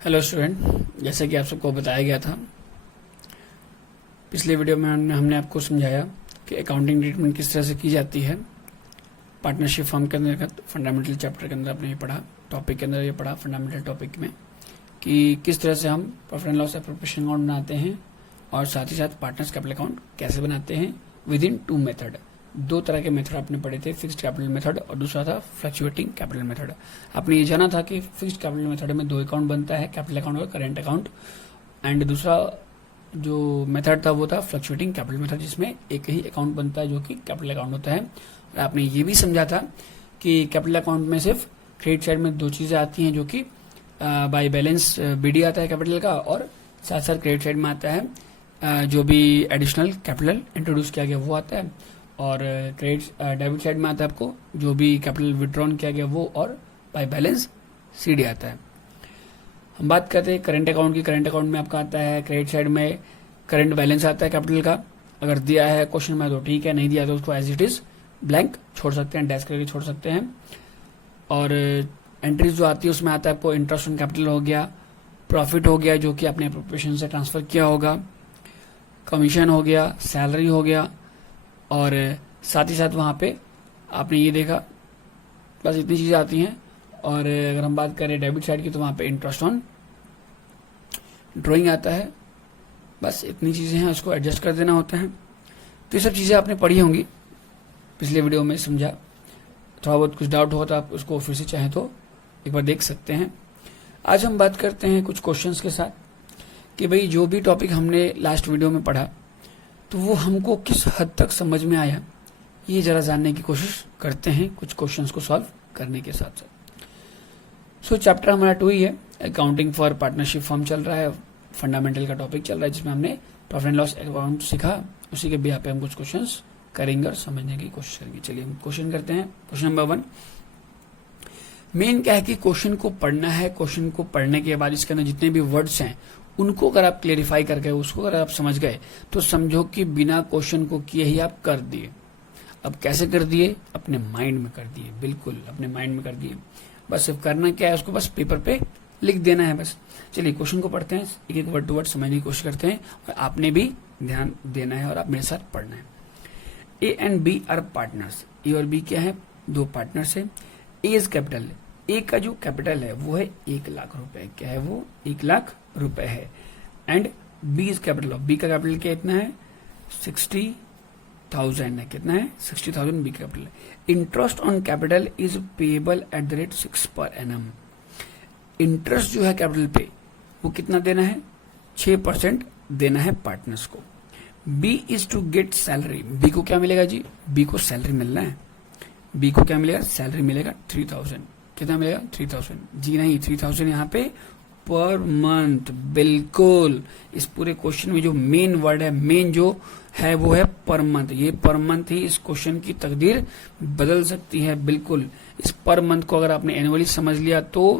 Hello student, जैसे कि आप सबको बताया गया था पिछले वीडियो में हमने आपको समझाया कि अकाउंटिंग ट्रीटमेंट किस तरह से की जाती है। पार्टनरशिप फर्म के अंतर्गत फंडामेंटल चैप्टर के अंदर आपने ये पढ़ा, टॉपिक के अंदर ये पढ़ा फंडामेंटल टॉपिक में कि किस तरह से हम profit and loss appropriation account बनाते हैं और साथ ही साथ पार्टनर्स कैपिटल अकाउंट कैसे बनाते हैं विद इन 2 मेथड। 2 तरह के मेथड आपने पढ़े थे, फिक्स्ड कैपिटल मेथड और दूसरा था फ्लक्चुएटिंग कैपिटल मेथड। आपने ये जाना था कि फिक्स्ड कैपिटल मेथड में 2 अकाउंट बनता है, कैपिटल अकाउंट और करेंट अकाउंट, एंड दूसरा जो मेथड था वो था फ्लक्चुएटिंग कैपिटल मेथड, जिसमें एक ही अकाउंट बनता है जो कि कैपिटल अकाउंट होता है। और आपने ये भी समझा था कि कैपिटल अकाउंट में सिर्फ क्रेडिट साइड में 2 चीजें आती हैं, जो कि बाय बैलेंस बीडी आता है कैपिटल का, और साथ साथ क्रेडिट साइड में आता है जो भी एडिशनल कैपिटल इंट्रोड्यूस किया गया वो आता है, और क्रेडिट डेबिट साइड में आता है आपको जो भी कैपिटल विड्रॉन किया गया वो, और बाय बैलेंस सीडी आता है। हम बात करते हैं करंट अकाउंट की। करंट अकाउंट में आपका आता है क्रेडिट साइड में करंट बैलेंस आता है कैपिटल का। अगर दिया है क्वेश्चन में तो ठीक है, नहीं दिया तो उसको एज इट इज ब्लैंक छोड़ सकते हैं, डैश करके छोड़ सकते हैं। और एंट्रीज जो आती है उसमें आता है आपको इंटरेस्ट ऑन कैपिटल हो गया, प्रॉफिट हो गया जो कि आपने एप्रोप्रिएशन से ट्रांसफर किया होगा, कमीशन हो गया, सैलरी हो गया, और साथ ही साथ वहां पे आपने ये देखा, बस इतनी चीजें आती हैं। और अगर हम बात करें डेबिट साइड की तो वहां पे इंटरेस्ट ऑन ड्रॉइंग आता है। बस इतनी चीजें हैं, उसको एडजस्ट कर देना होता है। तो ये सब चीजें आपने पढ़ी होंगी, पिछले वीडियो में समझा। थोड़ा बहुत कुछ डाउट होगा तो आप उसको फिर से चाहें तो एक बार देख सकते हैं। आज हम बात करते हैं कुछ क्वेश्चंस के साथ कि भाई जो भी टॉपिक हमने लास्ट वीडियो में पढ़ा तो वो हमको किस हद तक समझ में आया, ये जरा जानने की कोशिश करते हैं कुछ क्वेश्चंस को सॉल्व करने के साथ साथ। सो चैप्टर हमारा 2 ही है, अकाउंटिंग फॉर पार्टनरशिप फर्म चल रहा है, फंडामेंटल का टॉपिक चल रहा है, जिसमें हमने प्रॉफिट एंड लॉस अकाउंट सीखा। उसी के बिहाफ पे हम कुछ क्वेश्चंस करेंगे और समझने की कोशिश करेंगे। चलिए हम क्वेश्चन करते हैं। क्वेश्चन नंबर 1, मेन क्या है कि क्वेश्चन को पढ़ना है। क्वेश्चन को पढ़ने के बाद इसके अंदर जितने भी वर्ड्स हैं उनको अगर आप क्लेरिफाई कर गए, उसको अगर आप समझ गए तो समझो कि बिना क्वेश्चन को किए ही आप कर दिए। अब कैसे कर दिए? अपने माइंड में कर दिए, बिल्कुल अपने माइंड में कर दिए। बस सिर्फ करना क्या है, उसको बस पेपर पे लिख देना है बस। चलिए क्वेश्चन को पढ़ते हैं, एक एक वर्ड टू वर्ड समझने की कोशिश करते हैं, और आपने भी ध्यान देना है और आप मेरे साथ पढ़ना है। A and B are partners. A और बी क्या है? 2 पार्टनर्स है। ए इज कैपिटल, ए का जो कैपिटल है वो है 1 लाख रुपए। क्या है वो? 1 लाख रुपए है। And B is capital of, B का कैपिटल क्या इतना है? 60,000 है। कितना है? 60,000 बी कैपिटल है। Interest on capital is payable at the rate 6 per annum. Interest जो है कैपिटल पे वो कितना देना है? 6% देना है पार्टनर्स को। B is to get salary, B को क्या मिलेगा जी? बी को सैलरी मिलना है। बी को क्या मिलेगा? सैलरी मिलेगा 3,000। कितना मिलेगा? 3,000 जी नहीं, 3,000 यहाँ पे पर मंथ। बिल्कुल, इस पूरे क्वेश्चन में जो मेन वर्ड है, मेन जो है वो है पर मंथ। ये पर मंथ ही इस क्वेश्चन की तकदीर बदल सकती है। बिल्कुल, इस पर मंथ को अगर आपने एनुअली समझ लिया तो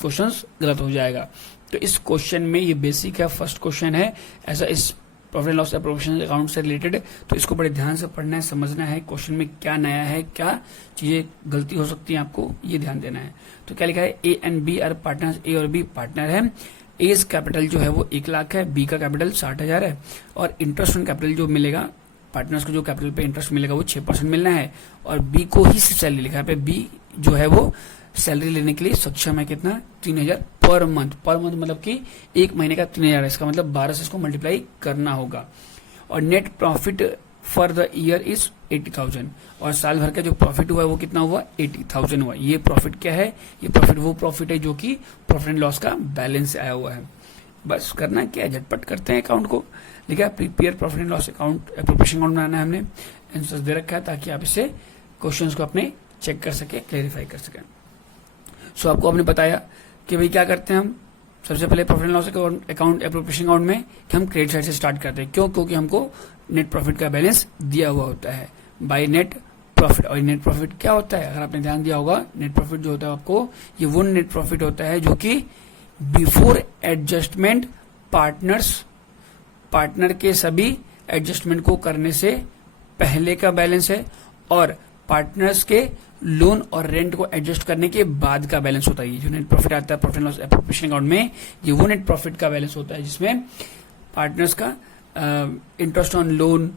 क्वेश्चन गलत हो जाएगा। तो इस क्वेश्चन में ये बेसिक है, फर्स्ट क्वेश्चन है ऐसा इस profit and loss appropriation account से रिलेटेड। तो इसको बड़े ध्यान से पढ़ना है, समझना है क्वेश्चन में क्या नया है, क्या चीजें गलती हो सकती है, आपको ये ध्यान देना है। तो क्या लिखा है? A and B are partners. A और बी पार्टनर है। एज कैपिटल जो है वो 1 लाख है, बी का कैपिटल 60,000 है, और इंटरेस्ट ऑन कैपिटल जो मिलेगा पार्टनर्स को, जो कैपिटल पे इंटरेस्ट मिलेगा वो 6% मिलना है। और बी को ही सैलरी लिखा है, बी जो है वो सैलरी लेने के लिए सक्षम है। कितना? 3,000 पर मंथ। पर मंथ मतलब कि 1 महीने का 3,000 है, इसका मतलब 12 से इसको मल्टीप्लाई करना होगा। और net profit for the year is 80,000, और साल भर का जो प्रॉफिट हुआ है वो कितना हुआ? 80,000 हुआ। ये प्रॉफिट क्या है? ये प्रॉफिट वो प्रॉफिट है जो कि प्रॉफिट एंड लॉस का बैलेंस से आया हुआ है। बस करना क्या है, झटपट करते हैं अकाउंट को। लिखा prepare profit and loss account, appropriation account बनाना है, हमने आंसर दे रखा है ताकि आप इसे क्वेश्चन को अपने चेक कर सके, क्लेरिफाई कर सके। सो आपको हमने बताया कि भाई क्या करते हैं हम सबसे पहले profit and loss account appropriation account में कि हम क्रेडिट साइड से स्टार्ट करते हैं। क्यों? क्योंकि हमको नेट प्रॉफिट का बैलेंस दिया हुआ होता है बाय नेट प्रॉफिट। और नेट प्रॉफिट क्या होता है? अगर आपने ध्यान दिया होगा, नेट प्रॉफिट जो होता है आपको, ये वो नेट प्रॉफिट होता है जो कि बिफोर एडजस्टमेंट पार्टनर के सभी एडजस्टमेंट को करने से पहले का बैलेंस है, और पार्टनर्स के लोन और रेंट को एडजस्ट करने के बाद का बैलेंस होता है। ये जो नेट प्रॉफिट आता है profit and loss appropriation account में, ये वो नेट प्रॉफिट का बैलेंस होता है जिसमें पार्टनर्स का इंटरेस्ट ऑन लोन,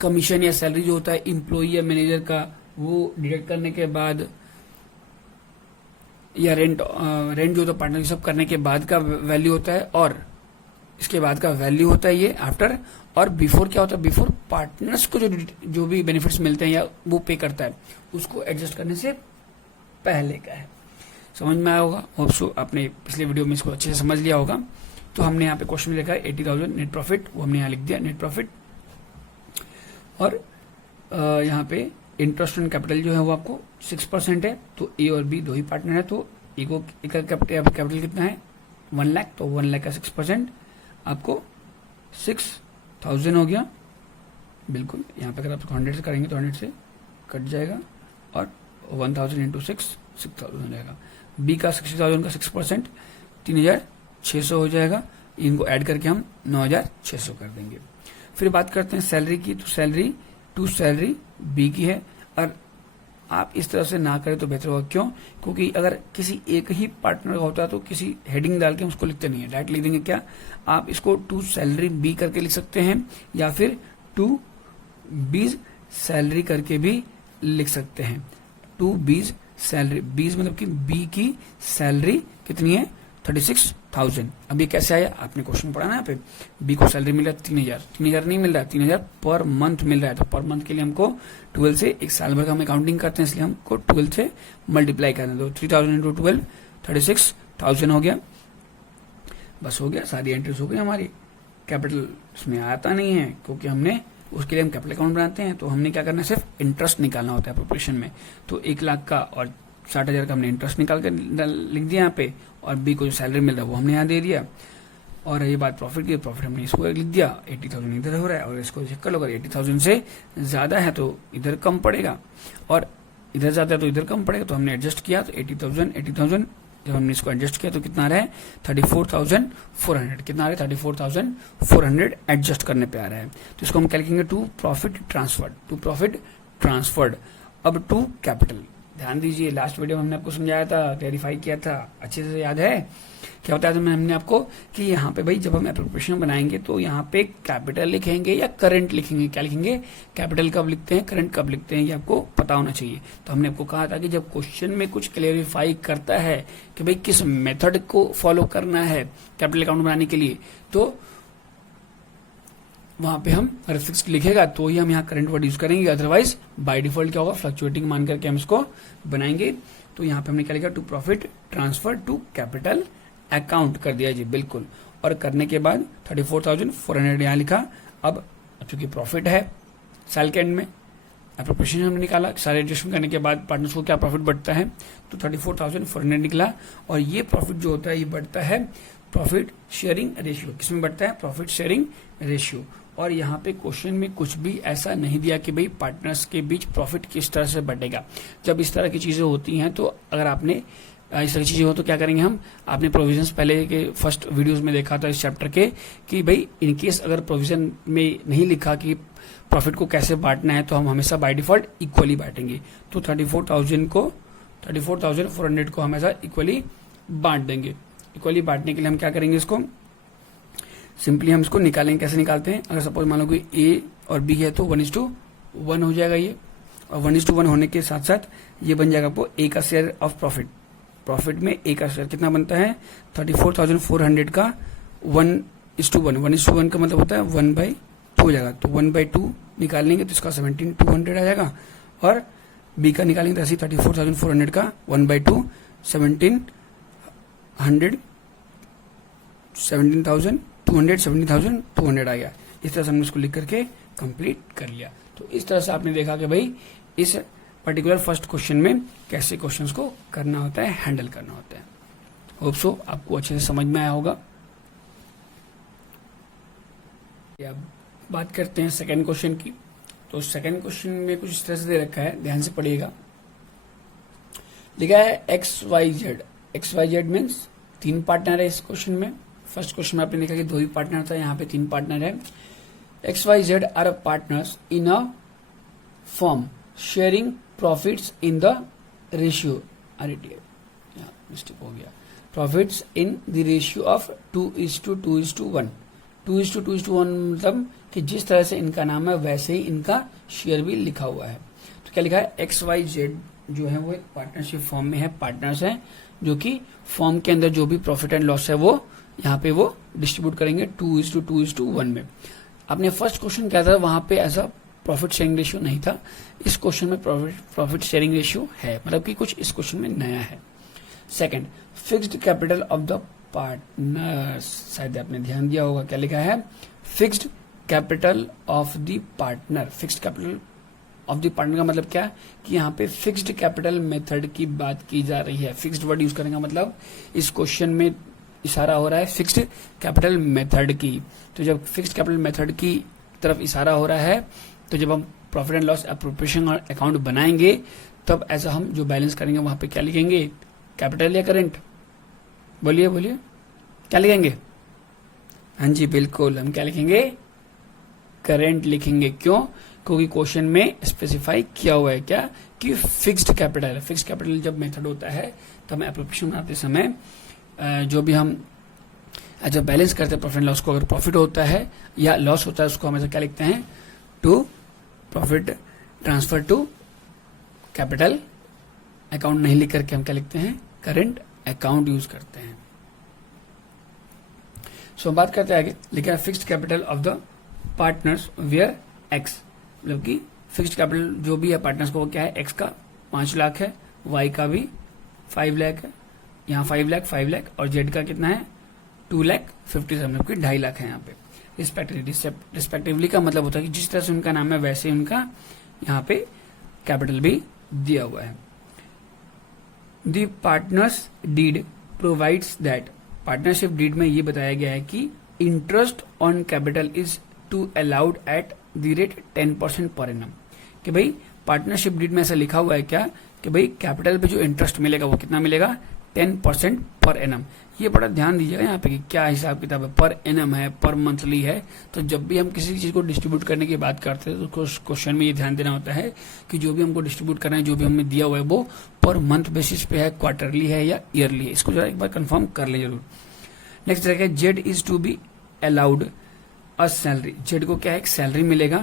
कमीशन या सैलरी जो होता है एम्प्लॉई या मैनेजर का, वो डिडक्ट करने के बाद, या रेंट जो होता है पार्टनर सब करने के बाद का वैल्यू होता है, और इसके बाद का वैल्यू होता है ये आफ्टर। और बिफोर क्या होता है, बिफोर पार्टनर्स को जो भी बेनिफिट्स मिलते हैं या वो पे करता है उसको एडजस्ट करने से पहले का है। समझ में आया होगा, होप सो आपने पिछले वीडियो में इसको अच्छे से समझ लिया होगा। तो हमने यहाँ पे क्वेश्चन में लिखा है 80,000 नेट प्रॉफिट, वो हमने यहाँ लिख दिया नेट प्रॉफिट। और यहाँ पे इंटरेस्ट ऑन कैपिटल जो है वो आपको 6% है, तो ए और बी दो ही पार्टनर है, तो ए को कैपिटल कितना है 1 लाख, तो 1 लाख का 6% आपको 6,000 हो गया। बिल्कुल यहाँ पे अगर आप 100 से करेंगे तो 100 से कट जाएगा और 1,000 इंटू 6,000 हो जाएगा। बी का 60,000 का 6% 3,600 हो जाएगा। इनको ऐड करके हम 9,600 कर देंगे। फिर बात करते हैं सैलरी की, तो सैलरी टू सैलरी बी की है, और आप इस तरह से ना करें तो बेहतर होगा। क्यों? क्योंकि अगर किसी एक ही पार्टनर का होता है तो किसी हेडिंग डाल के हम उसको लिखते नहीं है, डायरेक्ट लिख देंगे। क्या आप इसको टू सैलरी बी करके लिख सकते हैं, या फिर टू बीज सैलरी करके भी लिख सकते हैं। टू बीज सैलरी, बीज मतलब कि बी की सैलरी कितनी है 36,000। अब ये कैसे आया, आपने क्वेश्चन पढ़ा ना, यहाँ पे बी को सैलरी मिल रहा है 3,000, 3,000 नहीं मिल रहा है, 3,000 पर मंथ मिल रहा है। तो पर मंथ के लिए हमको 12 से, एक साल भर का हम अकाउंटिंग करते हैं इसलिए हमको 12 से मल्टीप्लाई करना है। तो 3,000 इंटू 12 36,000 हो गया। बस हो गया, सारी एंट्रीज हो गई हमारी। कैपिटल इसमें आता नहीं है क्योंकि हमने उसके लिए हम कैपिटल अकाउंट बनाते हैं, तो हमने क्या करना है, सिर्फ इंटरेस्ट निकालना होता है प्रोपोर्शन में। तो 1 लाख का और 60,000 का हमने इंटरेस्ट निकाल कर लिख दिया यहाँ पे, और बी को जो सैलरी मिल रहा है वो हमने यहाँ दे दिया। और ये बात प्रॉफिट की, प्रॉफिट हमने इसको लिख दिया, 80,000 इधर हो रहा है, और इसको चेक कर लो, अगर 80,000 से ज्यादा है तो इधर कम पड़ेगा, और इधर ज्यादा है तो इधर कम पड़ेगा। तो हमने एडजस्ट किया, तो 80,000 जब हमने इसको एडजस्ट किया तो कितना आ रहा है 34,400। कितना आ रहा है 34,400 एडजस्ट करने पे आ रहा है। तो इसको हम क्या लिखेंगे, टू प्रॉफिट ट्रांसफर्ड। अब टू कैपिटल, ध्यान दीजिए, लास्ट वीडियो में हमने आपको समझाया था, क्लैरिफाई किया था, अच्छे से याद है क्या बताया था हमने आपको कि यहाँ पे भाई जब हम एप्रोप्रिएशन बनाएंगे तो यहाँ पे कैपिटल लिखेंगे या करंट लिखेंगे। क्या लिखेंगे, कैपिटल कब लिखते हैं, करंट कब लिखते हैं, ये आपको पता होना चाहिए। तो हमने आपको कहा था कि जब क्वेश्चन में कुछ क्लैरिफाई करता है कि भाई किस मेथड को फॉलो करना है कैपिटल अकाउंट बनाने के लिए, तो वहां पे हम अगर फिक्स्ड लिखेगा तो ही हम यहाँ करंट वर्ड यूज करेंगे, अदरवाइज बाय डिफॉल्ट क्या होगा, फ्लक्चुएटिंग मान करके हम इसको बनाएंगे। तो यहाँ पे हमने क्या लिखा, to profit transfer to capital account कर दिया जी, बिल्कुल। और करने के बाद 34,400 यहाँ लिखा। अब चूंकि प्रॉफिट है साल के एंड में, एप्रोप्रिएशन हमने निकाला, सारे एडजस्टमेंट करने के बाद पार्टनर्स को क्या प्रॉफिट बढ़ता है, तो 34,400 निकला। और ये प्रॉफिट जो होता है ये बढ़ता है प्रॉफिट शेयरिंग रेशियो। किसमें बढ़ता है, प्रॉफिट शेयरिंग रेशियो। और यहाँ पे क्वेश्चन में कुछ भी ऐसा नहीं दिया कि भाई पार्टनर्स के बीच प्रॉफिट किस तरह से बढ़ेगा। जब इस तरह की चीजें होती हैं, तो अगर आपने इस तरह की चीजें हो तो क्या करेंगे हम, आपने प्रोविजंस पहले के फर्स्ट वीडियोस में देखा था इस चैप्टर के, कि भाई इनकेस अगर प्रोविजन में नहीं लिखा कि प्रॉफिट को कैसे बांटना है, तो हम हमेशा बाय डिफॉल्ट इक्वली बांटेंगे। तो 34,400 को हमेशा इक्वली बांट देंगे। इक्वली बांटने के लिए हम क्या करेंगे, इसको सिंपली हम इसको निकालेंगे। कैसे निकालते हैं, अगर सपोज मान लो कि ए और बी है तो 1:1 हो जाएगा ये, और 1:1 होने के साथ साथ ये बन जाएगा आपको ए का शेयर ऑफ प्रॉफिट। प्रॉफिट में ए का शेयर कितना बनता है 34,400 का 1:1। 1:1 का मतलब होता है 1/2 हो जाएगा। तो 1/2 निकाल लेंगे तो इसका 17,200 आ जाएगा। और बी का निकालेंगे तो ऐसे 34,400 का 1/2 17,200 आ गया। इस तरह से हमने इसको लिख करके कंप्लीट कर लिया। तो इस तरह से आपने देखा कि भाई इस पर्टिकुलर फर्स्ट क्वेश्चन में कैसे क्वेश्चंस को करना होता है, हैंडल करना होता है। होप सो आपको अच्छे से समझ में आया होगा। अब बात करते हैं सेकंड क्वेश्चन की। तो सेकंड क्वेश्चन में कुछ इस तरह से दे रखा है, ध्यान से पढ़िएगा। लिखा है XYZ। XYZ मीन्स 3 पार्टनर है इस क्वेश्चन में। फर्स्ट क्वेश्चन में आपने देखा कि 2 ही पार्टनर था, यहाँ पे 3 पार्टनर है। XYZ are partners in a firm sharing profits in the ratio, mistake हो गया, profits in the ratio of 2:2:1। 2:2:1 मतलब कि जिस तरह से इनका नाम है वैसे ही इनका शेयर भी लिखा हुआ है। तो क्या लिखा है, XYZ जो है वो एक पार्टनरशिप फॉर्म में है, पार्टनर्स हैं जो कि फॉर्म के अंदर जो भी प्रॉफिट एंड लॉस है वो यहाँ पे वो डिस्ट्रीब्यूट करेंगे 2:2:1 में। आपने फर्स्ट क्वेश्चन क्या था, वहां पे ऐसा प्रॉफिट शेयरिंग रेशियो नहीं था, इस क्वेश्चन में प्रॉफिट शेयरिंग रेशियो है, मतलब कि कुछ इस क्वेश्चन में नया है। Second, fixed capital of the partners, शायद आपने ध्यान दिया होगा क्या लिखा है, fixed capital of the partner. Fixed capital of the partner का मतलब क्या है कि यहाँ पे फिक्स्ड कैपिटल मेथड की बात की जा रही है। फिक्स्ड वर्ड यूज करने का मतलब इस क्वेश्चन में इशारा हो रहा है फिक्स्ड कैपिटल मेथड की। तो जब फिक्स्ड कैपिटल मेथड की तरफ इशारा हो रहा है तो जब हम profit and loss appropriation account बनाएंगे तब ऐसा हम जो बैलेंस करेंगे वहां पे क्या लिखेंगे, कैपिटल या करेंट? बोलिए बोलिए, क्या लिखेंगे? हाँ जी बिल्कुल, हम क्या लिखेंगे, करेंट लिखेंगे। क्यों? क्योंकि क्वेश्चन में स्पेसिफाई किया हुआ है क्या कि फिक्स्ड कैपिटल। फिक्स्ड कैपिटल जब मेथड होता है तो हम एप्रोप्रिएशन बनाते समय जो भी हम जब बैलेंस करते हैं प्रॉफिट एंड लॉस को, अगर प्रॉफिट होता है या लॉस होता है उसको हम ऐसा क्या लिखते हैं, to profit transfer to capital account नहीं लिख करके हम क्या लिखते हैं, करेंट अकाउंट यूज करते हैं। सो हम बात करते हैं आगे, लिखा है fixed capital of the partners were X, मतलब कि फिक्स्ड कैपिटल जो भी है पार्टनर्स को वो क्या है, एक्स का 5 लाख है, वाई का भी 5 लाख है, यहाँ 5 लाख 5 लाख, और जेड का कितना है 2,57,000, मतलब कि 2.5 लाख है यहाँ पे रिस्पेक्टिवली का मतलब होता है कि जिस तरह से उनका नाम है वैसे उनका यहाँ पे कैपिटल भी दिया हुआ है। The partners deed provides that, partnership deed में ये बताया गया है कि interest on capital is to allowed at the rate 10% per annum, कि भाई पार्टनरशिप डीड में ऐसा लिखा हुआ है क्या कि भाई कैपिटल पे जो इंटरेस्ट मिलेगा वो कितना मिलेगा, 10% पर एनम। ये बड़ा ध्यान दीजिएगा यहाँ पे कि क्या हिसाब किताब है, पर एनम है, पर मंथली है। तो जब भी हम किसी चीज को डिस्ट्रीब्यूट करने की बात करते हैं तो क्वेश्चन में ये ध्यान देना होता है कि जो भी हमको डिस्ट्रीब्यूट करना है, जो भी हमें दिया हुआ है वो पर मंथ बेसिस पे है, क्वार्टरली है या ईयरली है, इसको जरा एक बार कंफर्म कर ले जरूर। नेक्स्ट रहेगा Z is to be allowed a salary, Z को क्या है, एक सैलरी मिलेगा,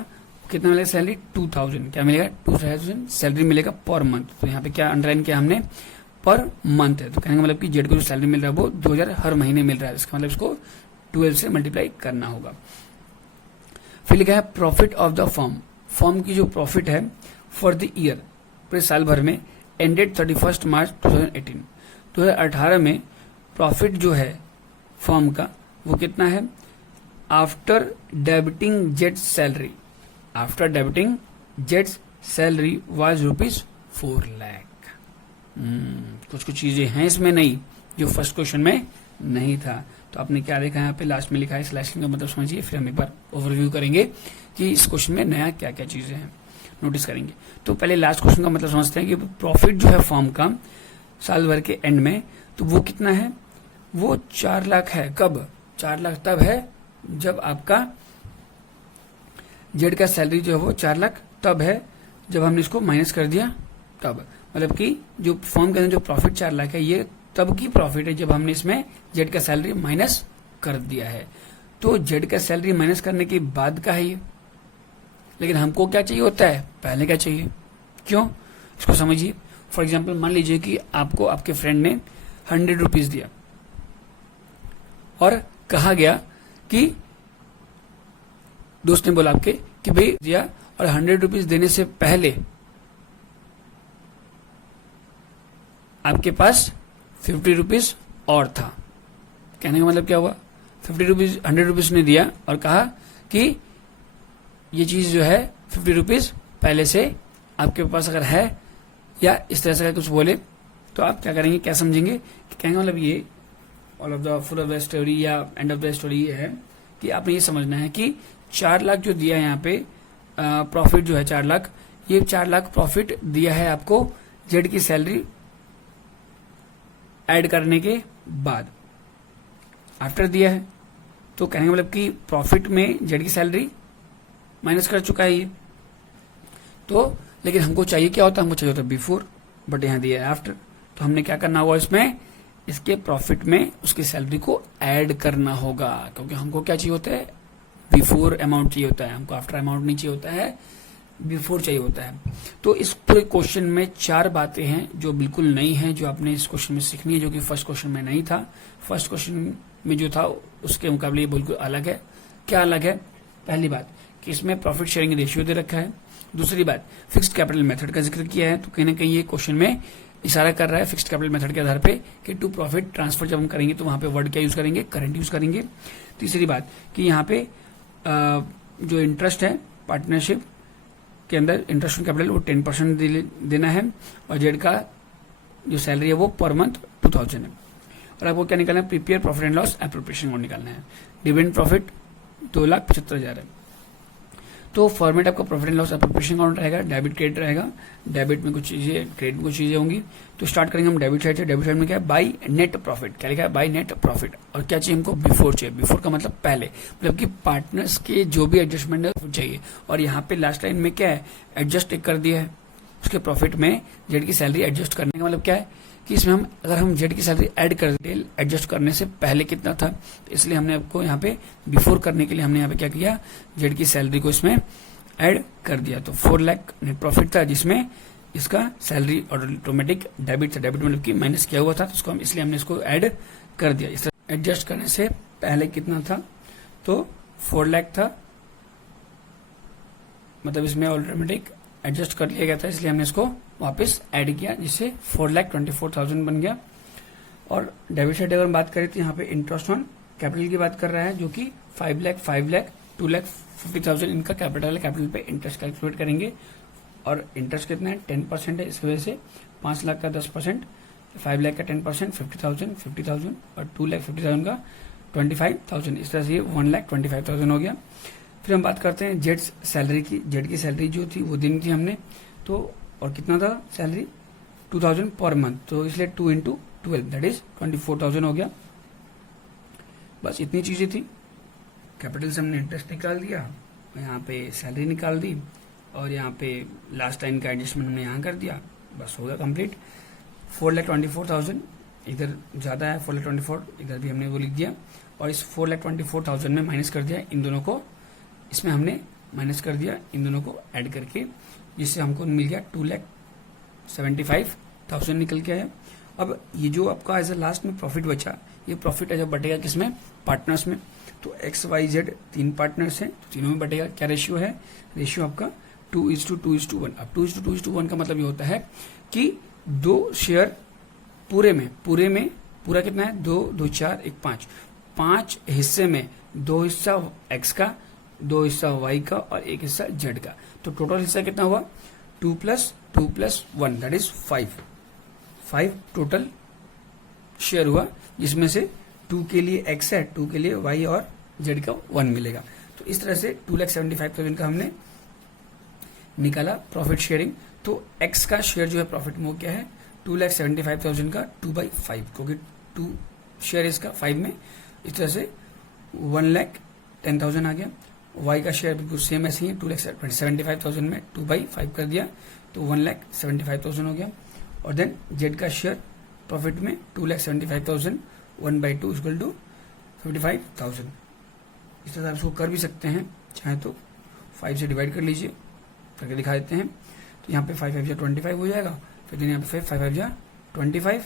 कितना मिलेगा सैलरी, 2,000, क्या मिलेगा 2,000 सैलरी मिलेगा पर मंथ। तो यहाँ पे क्या अंडरलाइन किया हमने, पर मंथ है, तो कहने का मतलब कि जेड को जो सैलरी मिल रहा है वो 2,000 हर महीने मिल रहा है, इसका मतलब इसको 12 से मल्टीप्लाई करना होगा। फिर लिखा है profit of the firm, firm की जो प्रॉफिट है फॉर द ईयर, पूरे साल भर में, एंडेड 31 मार्च 2018, 2018 में प्रॉफिट जो है फर्म का वो कितना है, after debiting jet salary, after debiting jet salary was ₹4 lakh. कुछ कुछ चीजें हैं इसमें नहीं जो फर्स्ट क्वेश्चन में नहीं था। तो आपने क्या देखा यहाँ पे लास्ट में लिखा है, स्लैशिंग का मतलब समझिए, फिर हम एक बार ओवरव्यू करेंगे कि इस क्वेश्चन में नया क्या क्या चीजें हैं, नोटिस करेंगे। तो पहले लास्ट क्वेश्चन का मतलब समझते हैं कि प्रॉफिट जो है फर्म का साल भर के एंड में, तो वो कितना है, वो 4 लाख है। कब 4 लाख? तब है जब आपका जेड का सैलरी जो है वो 4 लाख तब है जब हमने इसको माइनस कर दिया तब, मतलब कि जो फर्म के अंदर जो प्रॉफिट 4 लाख है ये तब की प्रॉफिट है जब हमने इसमें जेड का सैलरी माइनस कर दिया है। तो जेड का सैलरी माइनस करने के बाद का है ये, लेकिन हमको क्या चाहिए होता है, पहले क्या चाहिए। क्यों, इसको समझिए। फॉर एग्जाम्पल मान लीजिए कि आपको आपके फ्रेंड ने 100 रुपीज दिया और कहा गया कि दोस्त ने बोला आपके कि भाई दिया, और 100 रुपीज देने से पहले आपके पास 50 रुपीज और था। कहने का मतलब क्या हुआ, 50 रुपीज 100 रुपीज ने दिया और कहा कि ये चीज जो है 50 रुपीज पहले से आपके पास अगर है, या इस तरह से कुछ बोले तो आप क्या करेंगे, क्या समझेंगे कि कहने का मतलब ये all of the full of the story या एंड ऑफ द स्टोरी ये है कि आपने ये समझना है कि 4 लाख जो दिया है यहाँ पे प्रॉफिट जो है 4 लाख, ये 4 लाख प्रॉफिट दिया है आपको जेड की सैलरी ऐड करने के बाद, आफ्टर दिया है। तो कहने का मतलब कि प्रॉफिट में जेड की सैलरी माइनस कर चुका है ये। तो लेकिन हमको चाहिए क्या होता है, हमको चाहिए होता है बिफोर, बट यहाँ दिया है आफ्टर। तो हमने क्या करना होगा, इसमें इसके प्रॉफिट में उसकी सैलरी को ऐड करना होगा, क्योंकि हमको क्या चाहिए होता है, बिफोर अमाउंट चाहिए होता है, हमको आफ्टर अमाउंट नहीं चाहिए होता है, बिफोर चाहिए होता है। तो इस पूरे क्वेश्चन में 4 बातें हैं जो बिल्कुल नई हैं, जो आपने इस क्वेश्चन में सीखनी है, जो कि फर्स्ट क्वेश्चन में नहीं था। फर्स्ट क्वेश्चन में जो था उसके मुकाबले ये बिल्कुल अलग है। क्या अलग है? पहली बात कि इसमें प्रॉफिट शेयरिंग रेशियो दे रखा है। दूसरी बात, फिक्स्ड कैपिटल मेथड का जिक्र किया है, तो कहीं ना कहीं ये क्वेश्चन में इशारा कर रहा है फिक्स्ड कैपिटल मेथड के आधार पे कि टू प्रॉफिट ट्रांसफर जब हम करेंगे तो वहां पे वर्ड क्या यूज करेंगे, करंट यूज करेंगे। तीसरी बात कि यहाँ पे जो इंटरेस्ट है पार्टनरशिप के अंदर, इंटरेस्ट ऑन कैपिटल वो 10% देना है, और जेड का जो सैलरी है वो पर मंथ 2000 है। और आपको क्या निकालना है, prepare profit and loss appropriation को निकालना है। डिविडेंड प्रॉफिट 2,75,000 है। तो फॉर्मेट आपका profit and loss appropriation account रहेगा, डेबिट क्रेडिट रहेगा, डेबिट में कुछ चीजें, क्रेडिट में कुछ चीजें होंगी। तो स्टार्ट करेंगे हम डेबिट साइड से। डेबिट साइड में क्या है, बाई नेट प्रॉफिट, क्या लिखा है, बाई नेट प्रॉफिट। और क्या चाहिए हमको, बिफोर चाहिए। बिफोर का मतलब पहले, मतलब कि पार्टनर्स के जो भी एडजस्टमेंट है चाहिए। और यहाँ पे लास्ट लाइन में क्या है, एडजस्ट एक कर दिया है उसके प्रॉफिट में जेड की सैलरी एडजस्ट करने का मतलब क्या है कि इसमें हम अगर हम जेड की सैलरी ऐड कर दे एडजस्ट करने से पहले कितना था, तो इसलिए हमने आपको यहाँ पे बिफोर करने के लिए हमने यहाँ पे क्या किया, जेड की सैलरी को इसमें ऐड कर दिया। तो 4 लाख नेट प्रॉफिट था, जिसमें इसका सैलरी ऑटोमेटिक डेबिट था, डेबिट मतलब कि माइनस किया हुआ था, तो इसको हम इसलिए हमने इसको ऐड कर दिया। इस तरह एडजस्ट करने से पहले कितना था, तो 4 लाख था, मतलब इसमें ऑटोमेटिक एडजस्ट कर लिया गया था, इसलिए हमने इसको वापस ऐड किया, जिससे 4,24,000 बन गया। और डेबिट साइड अगर हम बात करें तो यहाँ पे इंटरेस्ट ऑन कैपिटल की बात कर रहा है, जो कि 5 लाख, 5 लाख, 2,50,000 इनका कैपिटल है। कैपिटल पे इंटरेस्ट कैलकुलेट करेंगे, और इंटरेस्ट कितना है, 10% है, इस वजह से 5 लाख का 10%, 5 लाख का 10%, 50,000 और 2,50,000 का 25,000, इस तरह से ये 1,25,000 हो गया। फिर हम बात करते हैं जेड सैलरी की। जेड की सैलरी जो थी वो दिन थी हमने, तो और कितना था सैलरी, 2,000 पर मंथ, तो इसलिए 2 into 12 दैट इज 24,000 हो गया। बस इतनी चीजें थी। कैपिटल से हमने इंटरेस्ट निकाल दिया, यहाँ पे सैलरी निकाल दी, और यहाँ पे लास्ट लाइन का एडजस्टमेंट हमने यहाँ कर दिया, बस हो गया कंप्लीट। 4,24,000 इधर ज्यादा है, 4,24,000 इधर भी हमने वो लिख दिया, और इस 4,24,000 में माइनस कर दिया इन दोनों को, इसमें हमने माइनस कर दिया इन दोनों को ऐड करके, जिससे हमको मिल गया 2,75,000 निकल के आया। अब ये जो आपका एज ए लास्ट में प्रॉफिट बचा, ये प्रॉफिट जब बटेगा किसमें, पार्टनर्स में। तो एक्स वाई जेड 3 पार्टनर्स हैं, तो तीनों में बटेगा। क्या रेशियो है, रेशियो आपका 2:2:1। अब 2:2:1 का मतलब ये होता है कि 2 शेयर पूरे में पूरा कितना है, 2, 2, 4, 1, 5, 5 हिस्से में 2 हिस्सा एक्स का, 2 हिस्सा वाई का और 1 हिस्सा जेड का। तो टोटल हिस्सा कितना हुआ, 2 + 2 + 1 दैट इज 5 टोटल शेयर हुआ, जिसमें से 2 के लिए एक्स है, 2 के लिए वाई और जेड का 1 मिलेगा। तो इस तरह से 2,75,000 का हमने निकाला प्रॉफिट शेयरिंग। तो एक्स का शेयर जो है प्रॉफिट में वो क्या है, 2,75,000 का 2/5, क्योंकि 2 शेयर इसका 5 में, इस तरह से 1,10,000 आ गया। वाई का शेयर बिल्कुल सेम ऐसे ही है, 2,75,000 में 2/5 कर दिया, तो 1,75,000 हो गया। और देन जेड का शेयर प्रॉफिट में 2,75,000, 1/2 इक्वल टू 55,000। इस तरह से आप इसको कर भी सकते हैं, चाहे तो 5 से डिवाइड कर लीजिए, करके दिखा देते हैं। तो यहाँ पे 5 × 25 हो जाएगा, फिर यहाँ पे 5 × 25,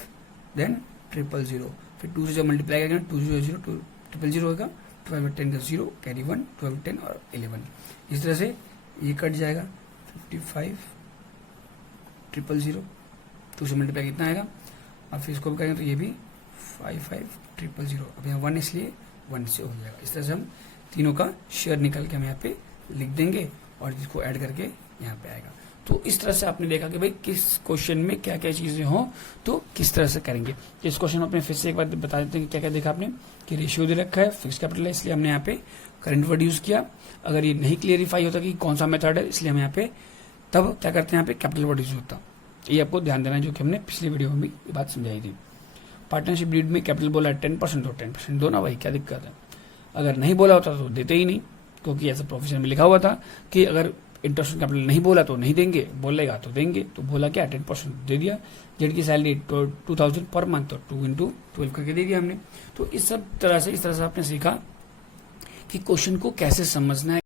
देन 000, फिर 2 से जब मल्टीप्लाई करेंगे 200 000 होगा, 12/10 का 0 कैरी 1, 12/10 और 11। इस तरह से ये कट जाएगा, 55 000, 2 से मल्टीप्लाई कितना आएगा, अब फिर इसको भी करेंगे तो ये भी 55 000। अब यहाँ 1 इसलिए 1 से हो जाएगा। इस तरह से हम तीनों का शेयर निकल के हम यहाँ पे लिख देंगे, और जिसको ऐड करके यहाँ पे आएगा। तो इस तरह से आपने देखा कि भाई किस क्वेश्चन में क्या क्या चीजें हो तो किस तरह से करेंगे। इस क्वेश्चन में अपने फिर से एक बार बता देते हैं कि क्या क्या देखा आपने, कि रेशियो दे रखा है, फिक्स कैपिटल है, इसलिए हमने यहाँ पे करंट वर्ड यूज किया। अगर ये नहीं क्लियरिफाई होता कि कौन सा मेथड है, इसलिए हम यहाँ पे तब क्या करते हैं, यहाँ पे कैपिटल वर्ड यूज होता। ये आपको ध्यान देना है, जो कि हमने पिछली वीडियो में भी ये बात समझाई थी। पार्टनरशिप डीड में कैपिटल बोला 10%, तो 10% दो ना भाई, क्या दिक्कत है। अगर नहीं बोला होता तो देते ही नहीं, क्योंकि ऐसा प्रोफेशन में लिखा हुआ था कि अगर इंटरेस्ट ऑन कैपिटल नहीं बोला तो नहीं देंगे, बोलेगा तो देंगे। तो बोला क्या 10% दे दिया। जेड की सैलरी 2000 पर मंथ, तो 2 into 12 करके दे दिया हमने। तो इस तरह से आपने सीखा कि क्वेश्चन को कैसे समझना है।